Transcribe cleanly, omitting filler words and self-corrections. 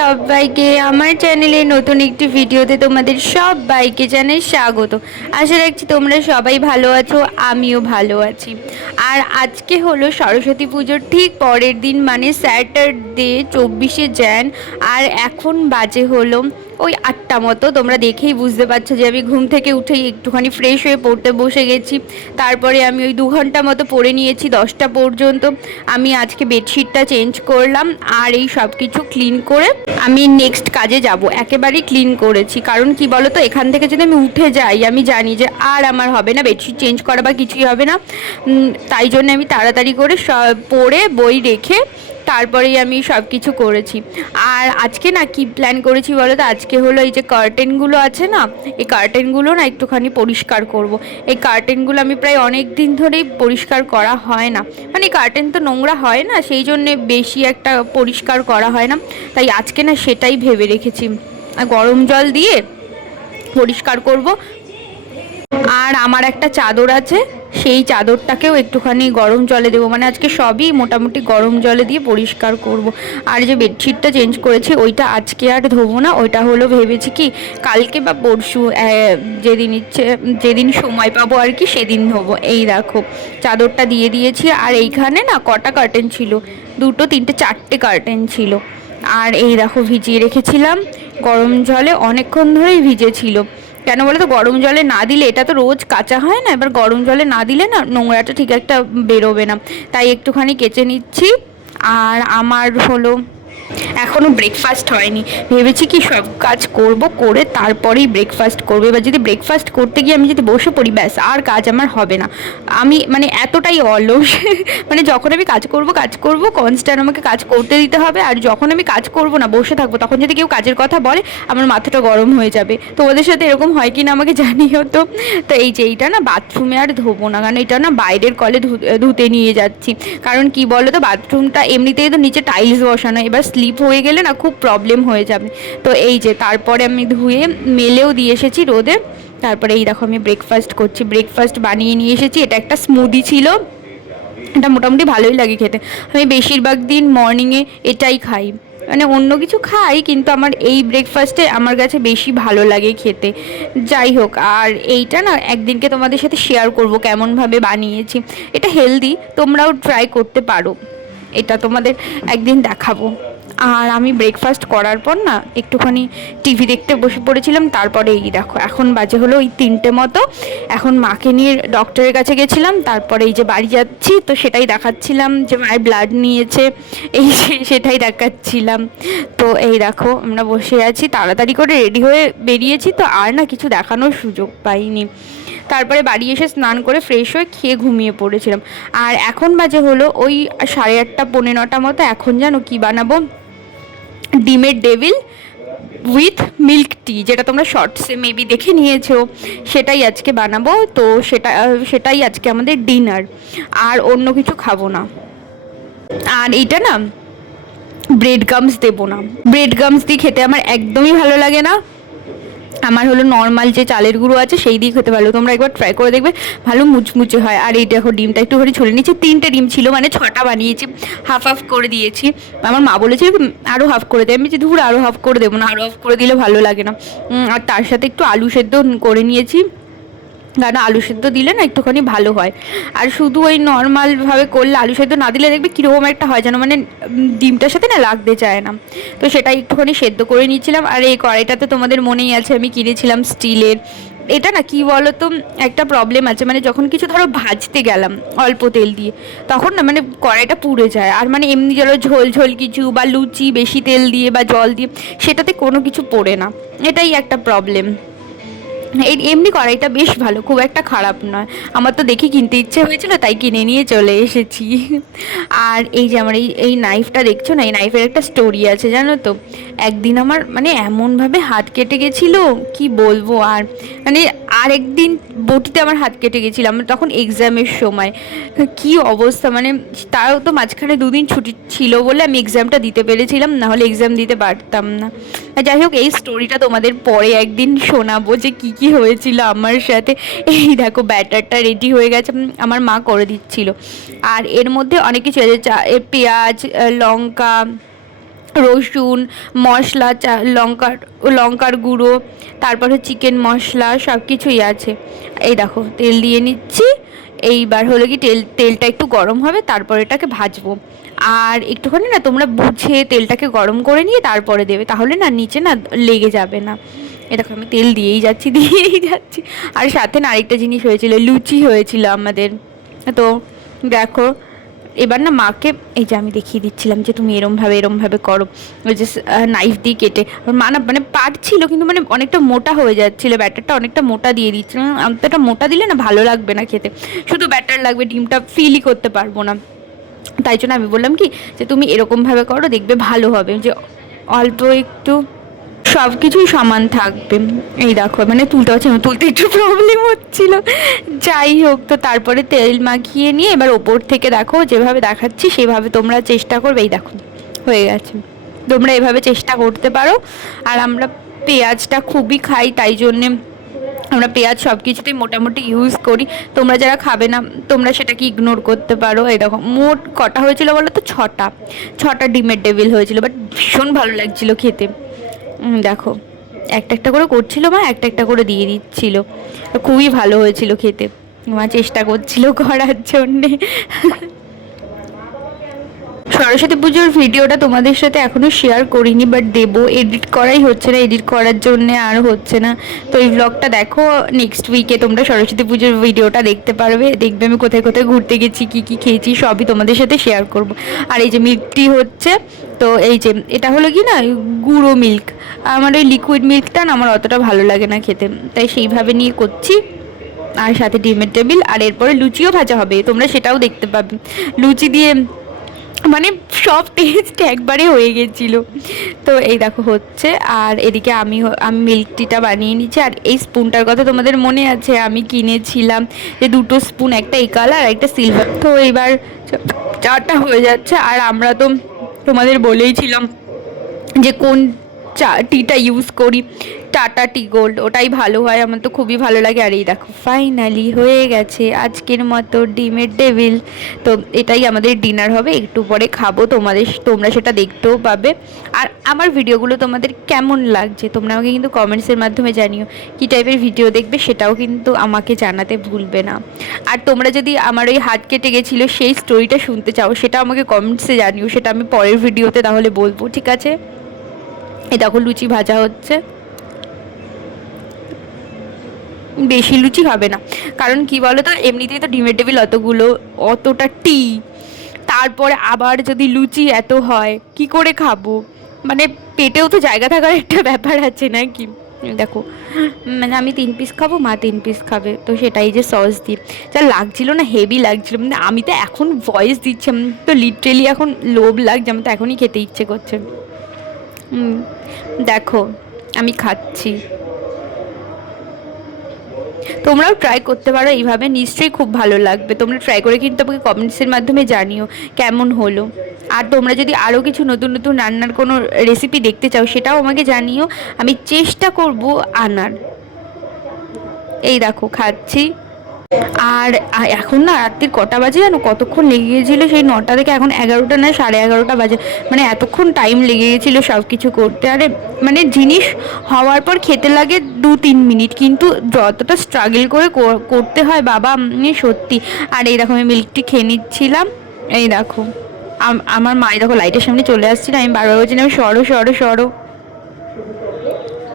সবাইকে আমার চ্যানেলে নতুন একটি ভিডিওতে তোমাদের সবাইকে জানাই স্বাগত। আশা রাখছি তোমরা সবাই ভালো আছো, আমিও ভালো আছি। আর আজকে হলো সরস্বতী পুজোর ঠিক পরের দিন, মানে স্যাটারডে 24শে জ্যান। আর এখন বাজে হলো ওই 8টা মতো। তোমরা দেখেই বুঝতে পারছো যে আমি ঘুম থেকে উঠেই একটুখানি ফ্রেশ হয়ে পড়তে বসে গেছি। তারপরে আমি ওই 2 ঘন্টা মতো পড়ে নিয়েছি 10টা পর্যন্ত। আমি আজকে বেডশিটটা চেঞ্জ করলাম আর এই সব কিছু ক্লিন করে আমি নেক্সট কাজে যাব। একেবারেই ক্লিন করেছি, কারণ কি বলো তো, এখান থেকে যদি আমি উঠে যাই আমি জানি যে আর আমার হবে না, বেডশিট চেঞ্জ করা বা কিছুই হবে না। তাই জন্য আমি তাড়াতাড়ি করে সব পড়ে বই রেখে তারপরেই আমি সব কিছু করেছি। আর আজকে না কি প্ল্যান করেছি বলো তো, আজকে হলো এই যে কার্টেনগুলো আছে না, এই কার্টেনগুলো না একটুখানি পরিষ্কার করব। এই কার্টেনগুলো আমি প্রায় অনেক দিন ধরেই পরিষ্কার করা হয় না, মানে কার্টেন তো নোংরা হয় না, সেই জন্যে বেশি একটা পরিষ্কার করা হয় না। তাই আজকে না সেটাই ভেবে রেখেছি, গরম জল দিয়ে পরিষ্কার করব। আর আমার একটা চাদর আছে, সেই চাদরটাকেও একটুখানি গরম জলে দেবো, মানে আজকে সবই মোটামুটি গরম জলে দিয়ে পরিষ্কার করব। আর যে বেডশিটটা চেঞ্জ করেছি ওইটা আজকে আর ধোবো না, ওইটা হলো ভেবেছি কি কালকে বা পরশু যেদিন সময় পাবো আর কি সেদিন ধোবো। এই দেখো চাদরটা দিয়ে দিয়েছি। আর এইখানে না কটা কার্টেন ছিল, 2, 3, 4টে কার্টেন ছিল। আর এই দেখো ভিজিয়ে রেখেছিলাম গরম জলে, অনেকক্ষণ ধরেই ভিজেছিল। কেন বলো তো, গরম জলে না দিলে, এটা তো রোজ কাচা হয় না, এবার গরম জলে না দিলে না নোংরাটা ঠিক একটা বেরোবে না, তাই একটুখানি কেচে নিচ্ছি। আর আমার হলো এখনও ব্রেকফাস্ট হয়নি, ভেবেছি কি সব কাজ করব, করে তারপরেই ব্রেকফাস্ট করবো। এবার যদি ব্রেকফাস্ট করতে গিয়ে আমি যদি বসে পড়ি, ব্যাস আর কাজ আমার হবে না। আমি মানে এতটাই অলস মানে যখন আমি কাজ করব কনস্ট্যান্ট আমাকে কাজ করতে দিতে হবে। আর যখন আমি কাজ করব না, বসে থাকবো, তখন যদি কেউ কাজের কথা বলে আমার মাথাটা গরম হয়ে যাবে। তোমাদের সাথে এরকম হয় কি না আমাকে জানিও তো। তো এই যে এইটা না বাথরুমে আর ধোবো না, কারণ এটা না বাইরের কলে ধুতে নিয়ে যাচ্ছি। কারণ কি বলো তো, বাথরুমটা এমনিতেই তো নিচে টাইলস বসানো, এবার স্লিপ হয়ে গেলে না খুব প্রবলেম হয়ে যাবে। তো এই যে তারপরে আমি ধুয়ে মেলেও দিয়ে এসেছি রোদে। তারপরে এই দেখো আমি ব্রেকফাস্ট করছি, ব্রেকফাস্ট বানিয়ে নিয়ে এসেছি। এটা একটা স্মুদি ছিল, এটা মোটামুটি ভালোই লাগে খেতে। আমি বেশিরভাগ দিন মর্নিংয়ে এটাই খাই, মানে অন্য কিছু খাই কিন্তু আমার এই ব্রেকফাস্টে আমার কাছে বেশি ভালো লাগে খেতে। যাই হোক, আর এইটা না একদিনকে তোমাদের সাথে শেয়ার করব কেমনভাবে বানিয়েছি। এটা হেলদি, তোমরাও ট্রাই করতে পারো, এটা তোমাদের একদিন দেখাবো। আর আমি ব্রেকফাস্ট করার পর না একটুখানি টিভি দেখতে বসে পড়েছিলাম। তারপরে এই দেখো এখন বাজে হলো ওই 3টে মতো। এখন মাকে নিয়ে ডক্টরের কাছে গেছিলাম, তারপরে এই যে বাড়ি যাচ্ছি, তো সেটাই দেখাচ্ছিলাম যে মায়ের ব্লাড নিয়েছে, এই সেটাই দেখাচ্ছিলাম। তো এই দেখো আমরা বসে আছি, তাড়াতাড়ি করে রেডি হয়ে বেরিয়েছি, তো আর না কিছু দেখানোর সুযোগ পাইনি। তারপরে বাড়ি এসে স্নান করে ফ্রেশ হয়ে খেয়ে ঘুমিয়ে পড়েছিলাম। আর এখন বাজে হলো ওই 8:30, 9:15 মতো। এখন জানো কি বানাবো, ডিমের ডেভিল উইথ মিল্ক টি, যেটা তোমরা শর্টসে মেবি দেখে নিয়েছো, সেটাই আজকে বানাবো। তো সেটাই আজকে আমাদের ডিনার, আর অন্য কিছু খাবো না। আর এইটা না ব্রেড গামস দেবো না, ব্রেড গামস দিয়ে খেতে আমার একদমই ভালো লাগে না। আমার হলো নর্মাল যে চালের গুঁড়ো আছে সেই দিয়ে খেতে ভালো, তোমরা একবার ট্রাই করে দেখবে, ভালো মুচমুচে হয়। আর এই দেখো ডিমটা একটু করে ছুলে নিচ্ছি, 3টে ডিম ছিল, মানে 6টা বানিয়েছি, হাফ হাফ করে দিয়েছি। আমার মা বলেছে আরও হাফ করে দেয়, আমি যে ধুর আরও হাফ করে দেবো না, আরও হাফ করে দিলে ভালো লাগে না। আর তার সাথে একটু আলু সেদ্ধ করে নিয়েছি, কারণ আলু সেদ্ধ দিলে না একটুখানি ভালো হয়। আর শুধু ওই নর্মালভাবে করলে, আলু সেদ্ধ না দিলে দেখবে কীরকম একটা হয় যেন, মানে ডিমটার সাথে না লাগতে চায় না। তো সেটা একটুখানি সেদ্ধ করে নিয়েছিলাম। আর এই কড়াইটাতে তোমাদের মনেই আছে আমি কিনেছিলাম স্টিলের। এটা না কি বলো তো, একটা প্রবলেম আছে, মানে যখন কিছু ধরো ভাজতে গেলাম অল্প তেল দিয়ে, তখন না মানে কড়াইটা পুড়ে যায়। আর মানে এমনি ধরো ঝোল ঝোল কিছু বা লুচি বেশি তেল দিয়ে বা জল দিয়ে, সেটাতে কোনো কিছু পড়ে না, এটাই একটা প্রবলেম। এই এমনি কড়াইটা বেশ ভালো, খুব একটা খারাপ নয়। আমার তো দেখে কিনতে ইচ্ছে হয়েছিল, তাই কিনে নিয়ে চলে এসেছি। আর এই যে আমার এই নাইফটা দেখছো না, এই নাইফের একটা স্টোরি আছে জানো তো। একদিন আমার মানে এমনভাবে হাত কেটে গেছিলো কি বলবো। আর মানে আরেকদিন বটিতে আমার হাত কেটে গেছিলাম, তখন এক্সামের সময়। কি অবস্থা, মানে তাও তো মাঝখানে 2 দিন ছুটি ছিল বলে আমি এক্সামটা দিতে পেরেছিলাম, নাহলে এক্সাম দিতে পারতাম না। যাই হোক, এই স্টোরিটা তোমাদের পরে একদিন শোনাবো যে কী কী হয়েছিল আমার সাথে। এই দেখো ব্যাটারটা রেডি হয়ে গেছে, আমার মা করে দিচ্ছিল। আর এর মধ্যে অনেক কিছু আছে, পেঁয়াজ, লঙ্কা, রসুন, মশলা, লঙ্কার গুঁড়ো, তারপরে চিকেন মশলা সব কিছুই আছে। এই দেখো তেল দিয়ে নিচ্ছি। এইবার হলো কি তেলটা একটু গরম হবে, তারপর এটাকে ভাজবো। আর একটুখানি না তোমরা বুঝে তেলটাকে গরম করে নিয়ে তারপরে দেবে, তাহলে না নিচে না লেগে যাবে না। এ দেখো আমি তেল দিয়েই যাচ্ছি। আর সাথে না আরেকটা জিনিস হয়েছিল, লুচি হয়েছিল আমাদের। তো দেখো এবার না মাকে এই যে আমি দেখিয়ে দিচ্ছিলাম যে তুমি এরমভাবে করো, ওই যে নাইফ দিয়ে কেটে। মা না মানে পারছিল, কিন্তু মানে অনেকটা মোটা হয়ে যাচ্ছিলো, ব্যাটারটা অনেকটা মোটা দিয়ে দিচ্ছিলাম। এতটা মোটা দিলে না ভালো লাগবে না খেতে, শুধু ব্যাটার লাগবে, ডিমটা ফিলই করতে পারবো না। তাই জন্য আমি বললাম কি যে তুমি এরকমভাবে করো, দেখবে ভালো হবে, যে অল্প একটু সব কিছুই সমান থাকবে। এই দেখো মানে তুলতে একটু প্রবলেম হচ্ছিল, যাই হোক। তো তারপরে তেল মাখিয়ে নিয়ে এবার ওপর থেকে দেখো যেভাবে দেখাচ্ছি সেভাবে তোমরা চেষ্টা করবে। এই দেখো হয়ে গেছে, তোমরা এভাবে চেষ্টা করতে পারো। আর আমরা পেঁয়াজটা খুবই খাই, তাই জন্যে আমরা পেঁয়াজ সব কিছুতেই মোটামুটি ইউজ করি। তোমরা যারা খাবে না তোমরা সেটাকে ইগনোর করতে পারো। এরকম মোট কটা হয়েছিল বলো তো? ছটা ডিমের টেবিল হয়েছিল, বাট ভীষণ ভালো লাগছিল খেতে। দেখো একটা করে করছিল মা, একটা করে দিয়ে দিচ্ছিল, খুবই ভালো হয়েছিল খেতে। মা চেষ্টা করছিল করার জন্যে। সরস্বতী পুজোর ভিডিওটা তোমাদের সাথে এখনও শেয়ার করিনি, বাট দেবো, এডিট করাই হচ্ছে না, এডিট করার জন্যে আর হচ্ছে না। তো এই ব্লগটা দেখো, নেক্সট উইকে তোমরা সরস্বতী পুজোর ভিডিওটা দেখতে পারবে। দেখবে আমি কোথায় কোথায় ঘুরতে গেছি, কী কী খেয়েছি সবই তোমাদের সাথে শেয়ার করব। আর এই যে মিল্ক টি হচ্ছে, তো এই যে এটা হলো কি না গুঁড়ো মিল্ক, আমার ওই লিকুইড মিল্কটা না আমার অতটা ভালো লাগে না খেতে, তাই সেইভাবে নিয়ে করছি। আর সাথে ডিমের টেবিল, আর এরপরে লুচিও ভাজা হবে, তোমরা সেটাও দেখতে পাবে। লুচি দিয়ে মানে সব টেস্ট একবারে হয়ে গেছিলো। তো এই দেখো হচ্ছে, আর এদিকে আমি মিল্ক টিটা বানিয়ে নিচ্ছি। আর এই স্পুনটার কথা তোমাদের মনে আছে আমি কিনেছিলাম, যে দুটো স্পুন, একটা এই কালার আর একটা সিলভার। তো এবার চাটা হয়ে যাচ্ছে। আর আমরা তো তোমাদের বলেইছিলাম যে কোন টিটা ইউজ করি, টাটা টি গোল্ড, ওটাই ভালো হয়, আমার তো খুবই ভালো লাগে। আর এই দেখো ফাইনালি হয়ে গেছে আজকের মতো ডিমের টেবিল। তো এটাই আমাদের ডিনার হবে, একটু পরে খাবো, তোমরা সেটা দেখতেও পাবে। আর আমার ভিডিওগুলো তোমাদের কেমন লাগছে তোমরা আমাকে কিন্তু কমেন্টসের মাধ্যমে জানিও, কী টাইপের ভিডিও দেখবে সেটাও কিন্তু আমাকে জানাতে ভুলবে না। আর তোমরা যদি আমার ওই হাত কেটে গেছিলো সেই স্টোরিটা শুনতে চাও, সেটা আমাকে কমেন্টসে জানিও, সেটা আমি পরের ভিডিওতে তাহলে বলবো, ঠিক আছে? এই দেখো লুচি ভাজা হচ্ছে, বেশি লুচি হবে না, কারণ কি বলো তো, এমনিতেই তো ডিমের টেবিল অতটা টি, তারপরে আবার যদি লুচি এত হয় কি করে খাবো, মানে পেটেও তো জায়গা থাকার একটা ব্যাপার আছে নাকি। দেখো মানে আমি 3 পিস খাবো, মা 3 পিস খাবে, তো সেটাই যে সস দিই, যা লাগছিলো না হেভি লাগছিলো। মানে আমি তো এখন ভয়েস দিচ্ছি, আমি তো লিটারেলি এখন লোভ লাগছে, আমার তো এখনই খেতে ইচ্ছে করছে। দেখো আমি খাচ্ছি, তোমরাও ট্রাই করতে পারো এইভাবে, নিশ্চয়ই খুব ভালো লাগবে। তোমরা ট্রাই করে কিন্তু আমাকে কমেন্টসের মাধ্যমে জানিও কেমন হলো। আর তোমরা যদি আরও কিছু নতুন নতুন রান্নার কোনো রেসিপি দেখতে চাও সেটাও আমাকে জানিও, আমি চেষ্টা করব আনার। এই দেখো খাচ্ছি। আর এখন না রাত্রির কটা বাজে জানো, কতক্ষণ লেগে গিয়েছিলো সেই 9টা থেকে এখন 11টা না 11:30 বাজে, মানে এতক্ষণ টাইম লেগে গিয়েছিলো সব কিছু করতে। আরে মানে জিনিস হওয়ার পর খেতে লাগে 2-3 মিনিট, কিন্তু যতটা স্ট্রাগল করে করতে হয় বাবা, সত্যি। আর এই দেখো আমি মিল্ক টি খেয়ে নিচ্ছিলাম। এই দেখো আমার মা দেখো লাইটের সামনে চলে আসছিল, আমি বারবার বলছিলাম সরো সরো সরো।